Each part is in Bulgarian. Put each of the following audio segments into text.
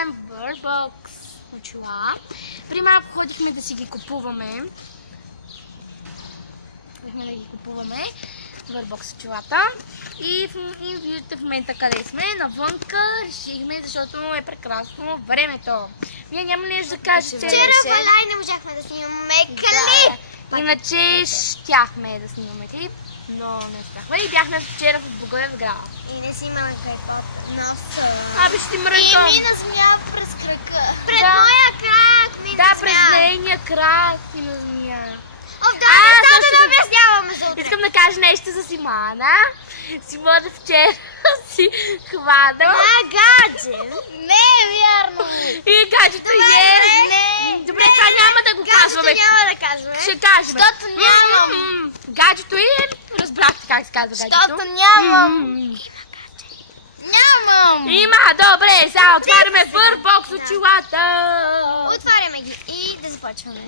играем в Burbox очила. При малко ходихме да си ги купуваме. Burbox очилата. И виждате в момента къде сме. Навънка решихме, защото е прекрасно времето. Вие няма ли да кажете? Вчера в Алай не можахме да снимаме клип. Иначе щяхме да снимаме клип, но не щяхме. И бяхме вчера в Благоевград град. И не си имала крайкот носа. Абе ще мрънкам. И мина змия през крака. Пред моя крак мина Да, змия. през нейния крак мина змия. О, да, не да обясняваме за утре. Искам да кажа нещо за Симона. Симона вчера си хвана. Гадже. Не е вярно. И гаджето е. Не. Добре, това няма да го казваме. Гаджето няма да казваме. Ще кажем. Защото нямам. Гаджето е. Разбрахте как се казва гаджето. Защото нямам. Нямам. Има, добре, сега отваряме Burbox очилата. Отваряме ги и да започваме.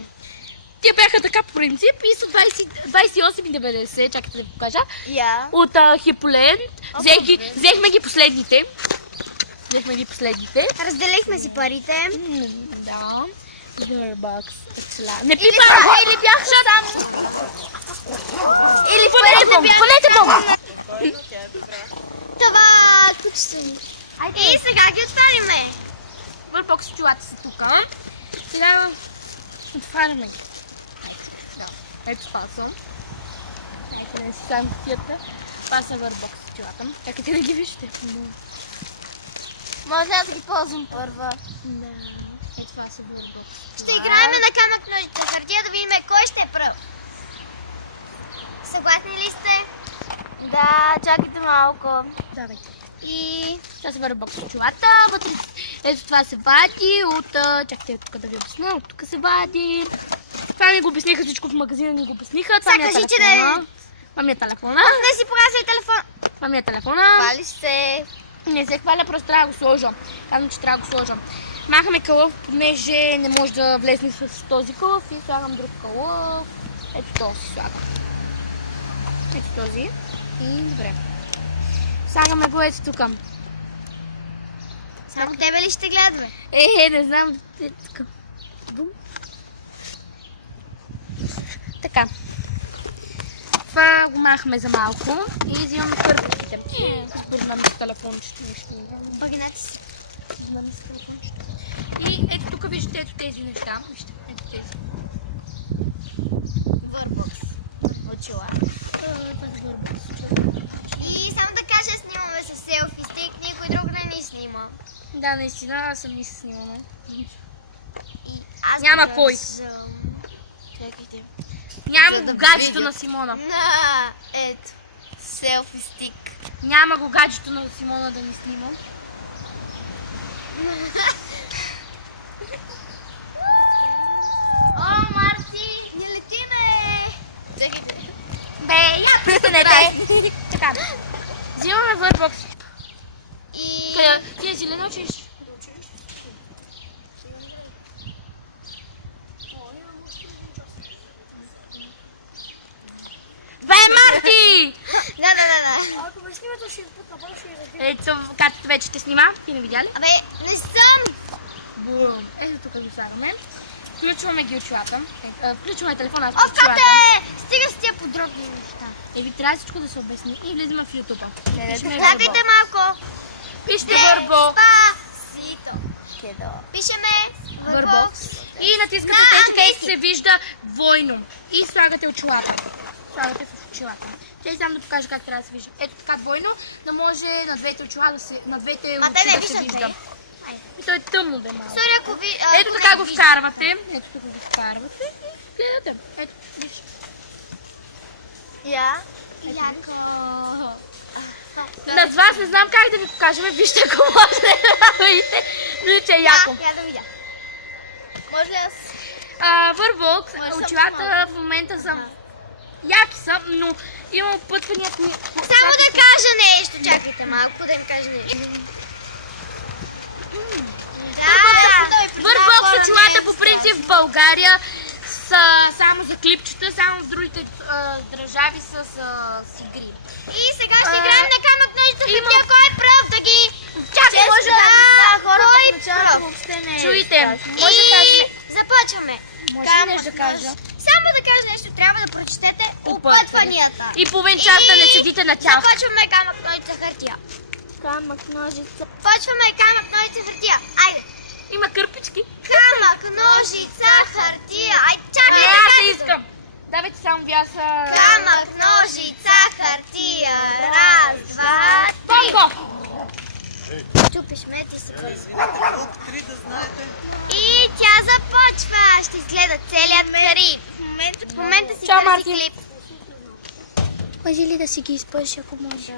Те бяха така по принцип и са 28,90, чакайте да ви покажа, Я. от Хиполент. Взехме ги последните. Разделихме си парите. Да. Burbox очила. Не пипа! Или бяха само... Или парите Пълнете бомба! Това кучето ни. И сега ги отваряме. Burbox очилата са тук. Сега отваряме ги. Ето това съм. Нека да си сам кутията. Това са Burbox очилата. Чакайте да ги вижте. Може аз да ги ползвам първа. Да. Ето това са Burbox. Ще играем на камък, ножица, хартия да видим кой ще е пръв. Съгласни ли сте? Да, чакайте малко. Давайте. И... Това са Burbox очилата. Вътре, ето това се вади от... Чакайте тук да ви обясня. От тук се вади. Това ми го обясниха, всичко в магазина ни го обясниха. Това ми е кажи, че телефона. Това ми е телефона. Не си показвай телефон. Това ми е телефона. Хвалиш се. Не се хваля, просто трябва да го сложа. Казвам, че трябва да го сложа. Махаме кълъв, понеже не може да влезне с този кълъв и слагам друг кълъв. Ето този слагам. Ето този. И добре. Слагаме го ето тук. Само тебе ли ще гледаме? Не знам. Тук. Така. Това го махаме за малко и взимаме кърпичките. Сбърнам с телефончето нещо. Багнати си. Сбърнам с телефончето. И ето тук виждате ето тези неща. Вижте, ето тези. Burbox очила. И само да кажа, снимаме с селфи стик, никой друг не ни снима. Да, наистина, аз съм ни се снимаме. И аз Няма кой. Чакайте. Няма За да го гаджето видят. на Симона. Ето. Селфи стик. Няма го гаджето на Симона да ни снима. О, Марти! Не летиме! Чакайте. Бе, я пристанете! Така. Взимаме Burbox. И... Ти си ли научиш? Бе, Марти! Да. Ако ме снимате, ще путна повече и разбира. Ето, катата вече те снима. Ти не видя ли? Абе, не съм! Бум. Ето тук ги слагаме. Включваме ги очилата. Включваме телефона с О, очилата. кате! Стига с тия подробни неща. Ви трябва всичко да се обясни и влизаме в YouTube. Чакайте малко. Пишете Burbox. Спасито. Пишеме Burbox. И натискате На тези, където английски. се вижда двойно. И слагате очилата. Слагате в очилата. Ще само да покажа как трябва да се вижда. Ето така двойно, да може на двете очила да се, на двете Ма те очи не да се виждат, вижда. нали? И то е тъмно да е малко. Сори, ако ви... Ето така го вкарвате. Ето тук го вкарвате и гледате. Ето, виж. Я. Яко. На вас не знам как да ви покажем. Вижте, ако може да видите. Вижте, че е яко. Я да видя. Може аз... Burbox, Може очилата в момента са яки са, но има опътвания. Само да кажа нещо. Чакайте малко да им кажа нещо. Burbox очилата по принцип в България са само за клипчета, само в другите държави са с игри. И сега ще играем на камък, ножица, хартия. Кой е пръв да ги... Чакай, може да, хората кой в началото пръв? кажеш. Може да кажем. Започваме. Може ли нещо да кажа? Само да кажа нещо, трябва да прочетете опътванията. И половин час да не седите на тях. Започваме камък, ножица, хартия. Камък, ножица. Почваме камък, ножица, хартия. Айде. Има кърпички. Камък, ножица, хартия. Ай, чакай Не, да аз кажа. искам. Давайте само вяса. Камък, ножица, хартия. Раз, два, три. Тонко! Чупиш ме, ти си първи. Три да знаете. И тя започва. Ще изгледа целият клип. В момента си Чао, търси Марти. клип. Може ли да си ги изпъш, ако може?